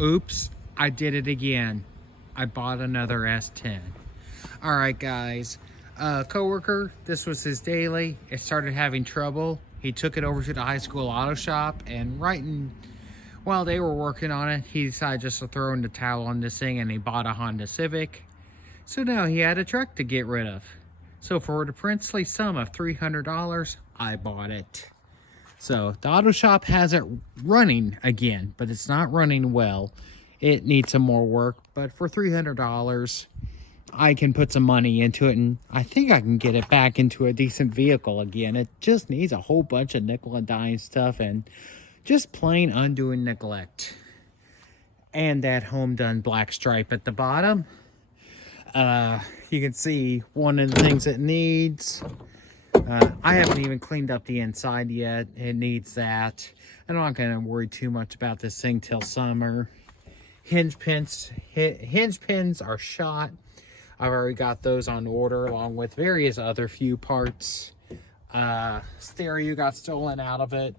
Oops, I did it again. I bought another S10. All right, guys. Coworker, this was his daily. It started having trouble. He took it over to the high school auto shop, and while they were working on it, he decided just to throw in the towel on this thing, and he bought a Honda Civic. So now he had a truck to get rid of. So for the princely sum of $300, I bought it. So the auto shop has it running again, but it's not running well. It needs some more work, but for $300, I can put some money into it, and I think I can get it back into a decent vehicle again. It just needs a whole bunch of nickel and dime stuff and just plain undoing neglect. And that home done black stripe at the bottom. You can see one of the things it needs. I haven't even cleaned up the inside yet. It needs that. I'm not going to worry too much about this thing till summer. Hinge pins are shot. I've already got those on order along with various other few parts. Stereo got stolen out of it.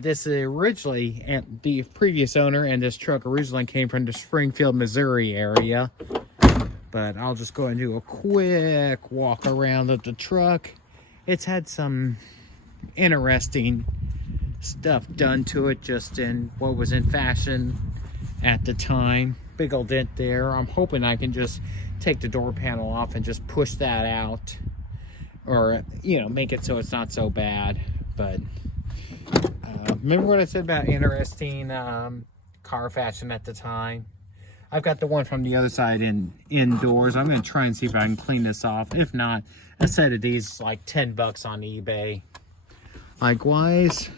This is originally, and the previous owner and this truck originally came from the Springfield, Missouri area. But I'll just go and do a quick walk around of the truck. It's had some interesting stuff done to it just in what was in fashion at the time. Big old dent there. I'm hoping I can just take the door panel off and just push that out, or make it so it's not so bad. But remember what I said about interesting car fashion at the time? I've got the one from the other side indoors. I'm going to try and see if I can clean this off. If not, a set of these is like 10 bucks on eBay. Likewise,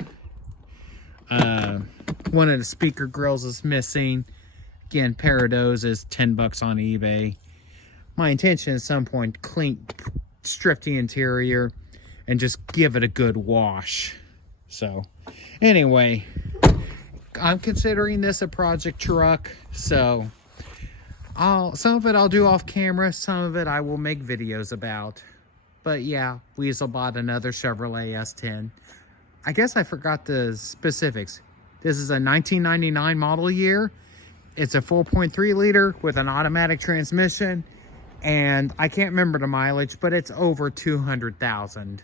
one of the speaker grills is missing. Again, pair of those is 10 bucks on eBay. My intention at some point, strip the interior and just give it a good wash. So, anyway, I'm considering this a project truck, so some of it I'll do off camera, some of it I will make videos about. But yeah, Weasel bought another Chevrolet S10. I guess I forgot the specifics. This is a 1999 model year. It's a 4.3 liter with an automatic transmission, and I can't remember the mileage, but it's over 200,000.